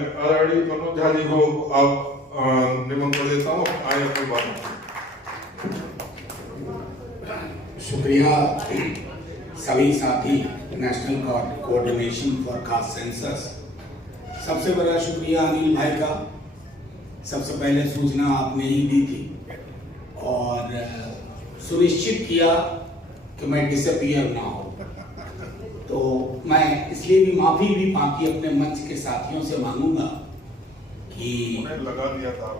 आदरणीय मनोज झा जी को आप निमंत्रण देता हूँ, आए अपनी बात। शुक्रिया सभी साथी national coordination for caste census. सबसे बड़ा शुक्रिया अनिल भाई का। सबसे पहले सूचना आपने ही दी थी और सुनिश्चित किया कि मैं डिसअपीयर ना हो। तो मैं इसलिए भी माफी भी बाकी अपने मंच के साथियों से मांगूंगा कि उन्हें लगा दिया था।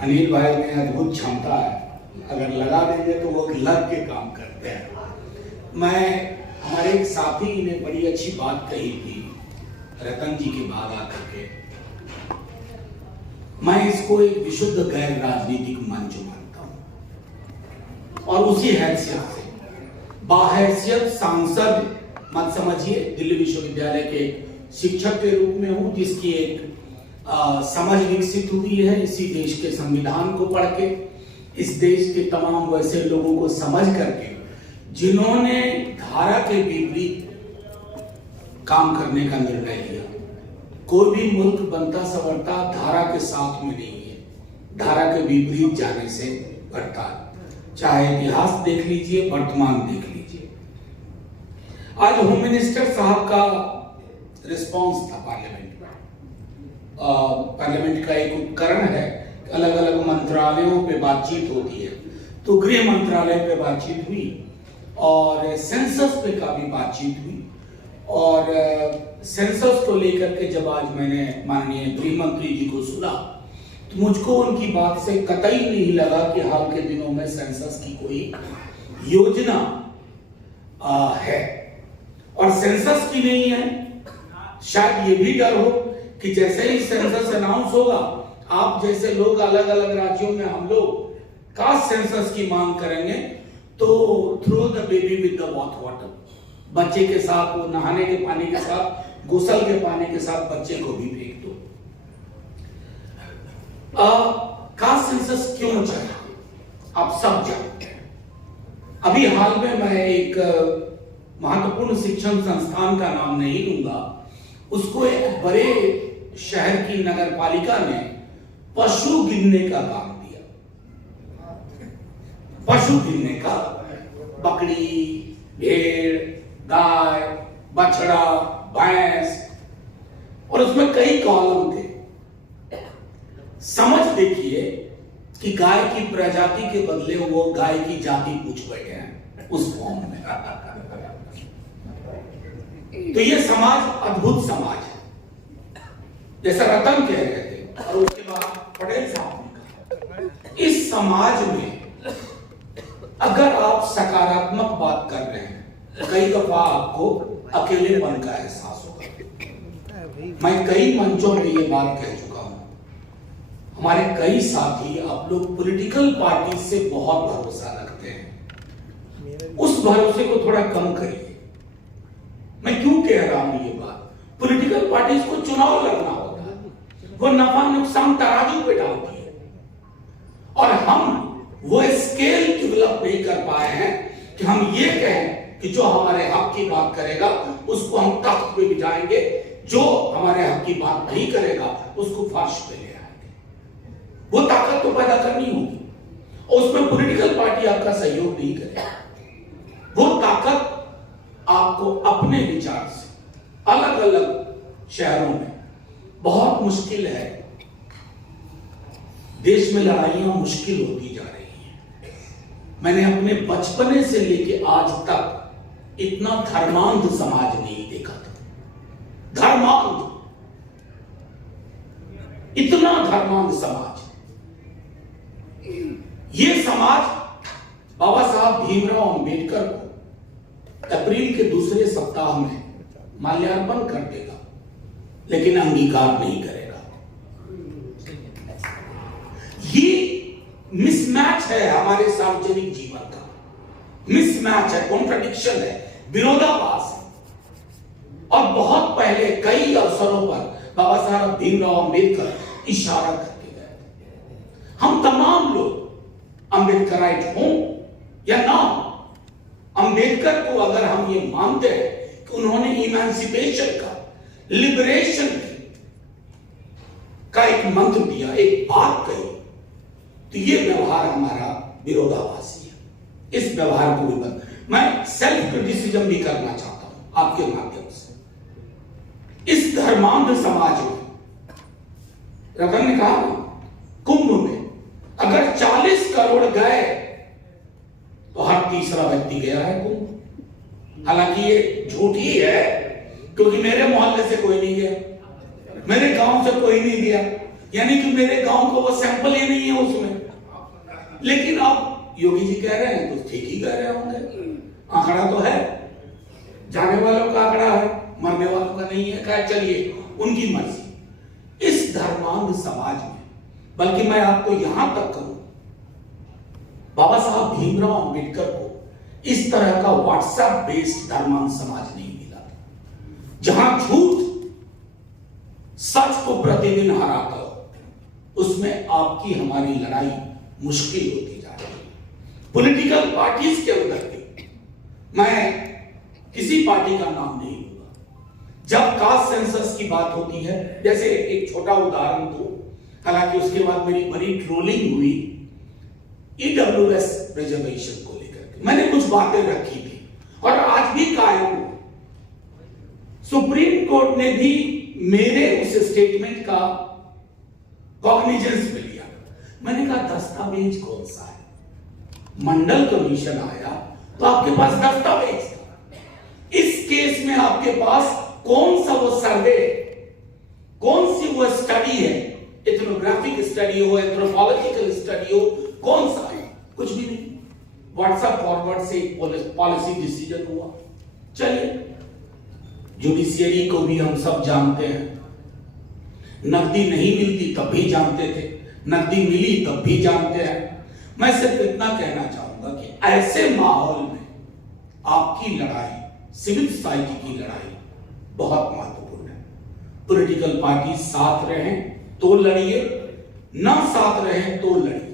अनिल भाई में अद्भुत क्षमता है, अगर लगा देंगे तो वो लग के काम करते हैं। हमारे एक साथी ने बड़ी अच्छी बात कही थी रतन जी के बाद आकर के, मैं इसको एक विशुद्ध गैर राजनीतिक मंच मानता हूं और उसी हैसियत से बाहैसियत सांसद मत समझिए, दिल्ली विश्वविद्यालय के शिक्षक के रूप में हूं जिसकी एक समझ विकसित हुई है इसी देश के संविधान को पढ़ के, इस देश के तमाम वैसे लोगों को समझ करके जिन्होंने धारा के विपरीत काम करने का निर्णय लिया। कोई भी मुल्क बनता संवरता धारा के साथ में नहीं है, धारा के विपरीत जाने से बढ़ता है। चाहे इतिहास देख लीजिए, वर्तमान देख लीजिए। आज होम मिनिस्टर साहब का रिस्पांस था पार्लियामेंट में। पार्लियामेंट का एक उपकरण है, अलग अलग मंत्रालयों पे बातचीत होती है, तो गृह मंत्रालय पे बातचीत हुई और सेंसस पे काफी बातचीत हुई। और सेंसस को लेकर के जब आज मैंने माननीय गृह मंत्री जी को सुना तो मुझको उनकी बात से कतई नहीं लगा कि हाल के दिनों में सेंसस की कोई योजना है। और सेंसस की नहीं है, शायद ये भी डर हो कि जैसे ही सेंसस अनाउंस होगा, आप जैसे लोग अलग अलग राज्यों में हम लोग कास्ट सेंसस की मांग करेंगे तो throw the baby with the bath water, बच्चे के साथ, वो नहाने के पानी के साथ, गुसल के पानी के साथ बच्चे को भी फेंक दो। कास्ट सेंसस क्यों चाहिए आप सब जानते हैं। अभी हाल में मैं एक महत्वपूर्ण शिक्षण संस्थान का नाम नहीं लूंगा, उसको एक बड़े शहर की नगर पालिका ने पशु गिनने का काम दिया। पशु गिनने का, बकरी, भेड़, गाय, बछड़ा, भैंस, और उसमें कई कॉलम थे। समझ देखिए कि गाय की प्रजाति के बदले वो गाय की जाति पूछ बैठे हैं उस फॉर्म में। तो ये समाज अद्भुत समाज है, जैसा रतन कह रहे थे और उसके बाद पटेल साहब ने कहा। इस समाज में अगर आप सकारात्मक बात कर रहे हैं, कई दफा आपको अकेलेपन का एहसास होगा। मैं कई मंचों में ये बात कह चुका हूं। हमारे कई साथी, आप लोग पॉलिटिकल पार्टी से बहुत भरोसा रखते हैं, उस भरोसे को थोड़ा कम करिए। मैं क्यों कह रहा हूं ये बात? पॉलिटिकल पार्टी को चुनाव लड़ना होता है, वो नफा नुकसान तराजू पे डालती है और हम वो स्केल डेवलप नहीं कर पाए हैं कि हम ये कहें कि जो हमारे हक की बात करेगा उसको हम तख्त पे बिठाएंगे, जो हमारे हक की बात नहीं करेगा उसको फर्श पे ले आएंगे। वो ताकत तो पैदा करनी होगी और उसमें पॉलिटिकल पार्टी आपका सहयोग नहीं करेगा। वो ताकत आपको अपने विचार से अलग अलग शहरों में, बहुत मुश्किल है, देश में लड़ाइयां मुश्किल होती जा रही हैं। मैंने अपने बचपने से लेके आज तक इतना धर्मांध समाज नहीं देखा था। धर्मांध, इतना धर्मांध समाज। ये समाज बाबा साहब भीमराव अंबेडकर को अप्रैल के दूसरे सप्ताह में माल्यार्पण कर देगा, लेकिन अंगीकार नहीं करेगा। ये मिसमैच है हमारे सार्वजनिक जीवन का, मिसमैच है, कॉन्ट्रडिक्शन है, विरोधाभास है। और बहुत पहले कई अवसरों पर बाबा साहब भीमराव अंबेडकर इशारा करके गए। हम तमाम लोग अंबेडकराइट हों या ना, अंबेडकर को अगर हम ये मानते हैं कि उन्होंने इमेंसिपेशन का, लिबरेशन का एक मंत्र दिया, एक बात कही, तो ये व्यवहार हमारा विरोधाभासी है। इस व्यवहार को भी बंद, मैं सेल्फ क्रिटिसिज्म भी करना चाहता हूं आपके माध्यम से। इस धर्मांध समाज में, रतन ने कहा कुंभ में अगर 40 करोड़ गए तो हर तीसरा व्यक्ति गया है कुंभ। हालांकि ये झूठ ही है, क्योंकि मेरे मोहल्ले से कोई नहीं गया, मेरे गांव से कोई नहीं गया, यानी कि मेरे गांव को वो सैंपल ही नहीं है उसमें। लेकिन अब योगी जी कह रहे हैं तो ठीक ही कह रहे होंगे, आंकड़ा तो है, जाने वालों का आंकड़ा है, मरने वालों का नहीं है। खैर चलिए, उनकी मर्जी। इस धर्मांध समाज में, बल्कि मैं आपको यहां तक कहूं, बाबा साहब भीमराव अंबेडकर को इस तरह का व्हाट्सएप बेस्ड धर्मांध समाज नहीं मिला, जहां झूठ सच को प्रतिदिन हराता हो। उसमें आपकी हमारी लड़ाई मुश्किल होती जा रही है। पॉलिटिकल पार्टीज के अंदर भी, मैं किसी पार्टी का नाम नहीं लूंगा, जब कास्ट सेंसस की बात होती है, जैसे एक छोटा उदाहरण दो, हालांकि उसके बाद मेरी बड़ी ट्रोलिंग हुई ईडब्ल्यूएस रिजर्वेशन को लेकर के, मैंने कुछ बातें रखी थी और आज भी कायम हूं। सुप्रीम कोर्ट ने भी मेरे उस स्टेटमेंट का कॉग्निजेंस में लिया। मैंने कहा दस्तावेज कौन सा है? मंडल कमीशन आया तो आपके पास दस्तावेज था। इस केस में आपके पास कौन सा वो सर्वे, कौन सी वो स्टडी है, एथनोग्राफिक स्टडी हो, एथ्रोपोलॉजिकल स्टडी हो, कौन सा है? कुछ भी नहीं। व्हाट्सएप फॉरवर्ड से पॉलिसी डिसीजन हुआ। चलिए, जुडिशियरी को भी हम सब जानते हैं, नकदी नहीं मिलती तब भी जानते थे, नकदी मिली तब भी जानते हैं। मैं सिर्फ इतना कहना चाहूंगा कि ऐसे माहौल में आपकी लड़ाई, सिविल सोसाइटी की लड़ाई बहुत महत्वपूर्ण है। पॉलिटिकल पार्टी साथ रहें तो लड़िए, ना साथ रहें तो लड़िए।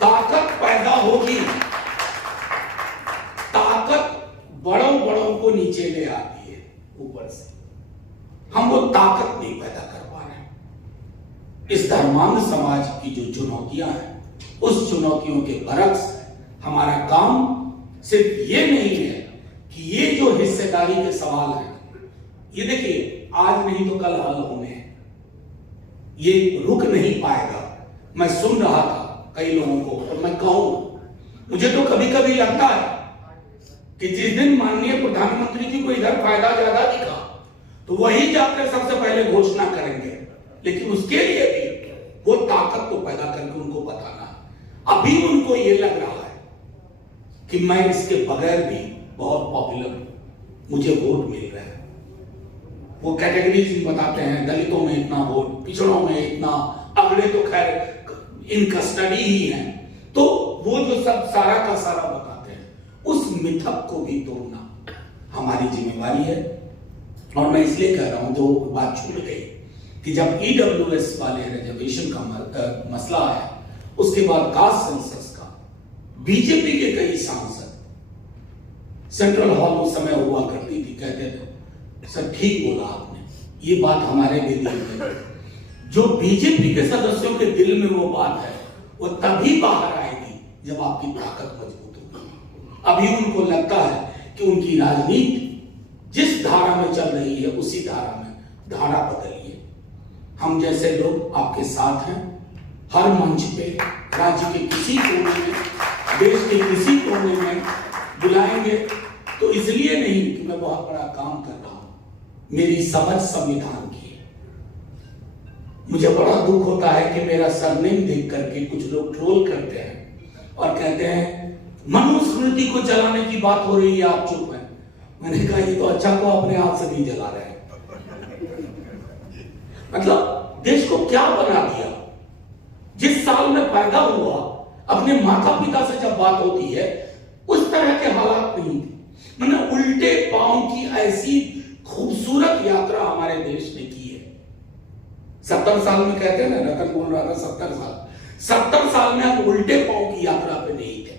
ताकत पैदा होगी, ताकत बड़ों बड़ों को नीचे ले आती है ऊपर से। हम वो ताकत नहीं पैदा कर पा रहे। इस धर्मांध समाज की जो चुनौतियां हैं, उस चुनौतियों के बरक्स हमारा काम सिर्फ ये नहीं है कि ये जो हिस्सेदारी के सवाल हैं, ये देखिए आज नहीं तो कल हल होने हैं, ये रुक नहीं पाएगा। मैं सुन रहा था कई लोगों को, और मैं कहूं, मुझे तो कभी कभी लगता है कि जिस दिन माननीय प्रधानमंत्री जी को इधर फायदा ज्यादा दिखा तो वही जाकर सबसे पहले घोषणा करेंगे, लेकिन उसके लिए भी वो ताकत को पैदा करके उनको बताना। अभी उनको ये लग रहा है कि मैं इसके बगैर भी बहुत पॉपुलर हूं, मुझे वोट मिल रहा है। वो कैटेगरीज बताते हैं, दलितों में इतना वोट, पिछड़ों में इतना, अगले तो खैर इन कस्टडी ही है। तो वो जो सब सारा का सारा बताते हैं, उस मिथक को भी तोड़ना हमारी जिम्मेवारी है। और मैं इसलिए कह रहा हूं, जो बात छूट गई कि जब ईडब्ल्यूएस वाले रिजर्वेशन का मसला आया, उसके बाद कास्ट सेंसस का, बीजेपी के कई सांसद सेंट्रल हॉल उस समय हुआ करती थी, कहते थे सर ठीक बोला आपने, ये बात हमारे भी दिल में, जो बीजेपी के सदस्यों के दिल में वो बात है, वो तभी बाहर आएगी जब आपकी ताकत मजबूत होगी। अभी उनको लगता है कि उनकी राजनीति जिस धारा में चल रही है, उसी धारा में धारा बदलिए। हम जैसे लोग आपके साथ हैं, हर मंच पे, राज्य के किसी कोने में, देश के किसी कोने में बुलाएंगे, तो इसलिए नहीं कि मैं बहुत बड़ा काम कर रहा हूं, मेरी समझ संविधान की है। मुझे बड़ा दुख होता है कि मेरा सरनेम देख करके कुछ लोग ट्रोल करते हैं और कहते हैं मनुस्मृति को जलाने की बात हो रही है, आप चुप हैं। मैंने कहा ये तो अच्छा को अपने हाथ से नहीं जला रहे हैं। मतलब देश को क्या बना दिया। जिस साल में पैदा हुआ, अपने माता पिता से जब बात होती है, उस तरह के हालात नहीं थे। मैंने उल्टे पांव की ऐसी खूबसूरत यात्रा हमारे देश ने की है। 70 साल में कहते हैं ना, रतन बोल रहा था 70 साल में हम उल्टे पांव की यात्रा पे नहीं थे।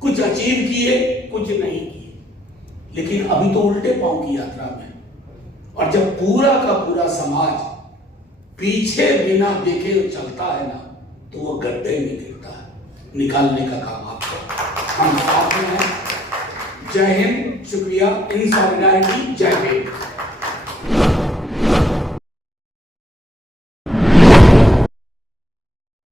कुछ अचीव किए, कुछ नहीं किए, लेकिन अभी तो उल्टे पांव की यात्रा में और जब पूरा का पूरा समाज पीछे बिना देखे चलता है ना, तो वो गड्ढे में गिरता है। निकालने का काम आपको, हम साथ में हैं। जय हिंद, शुक्रिया, इन सॉलिडारिटी, जय हिंद।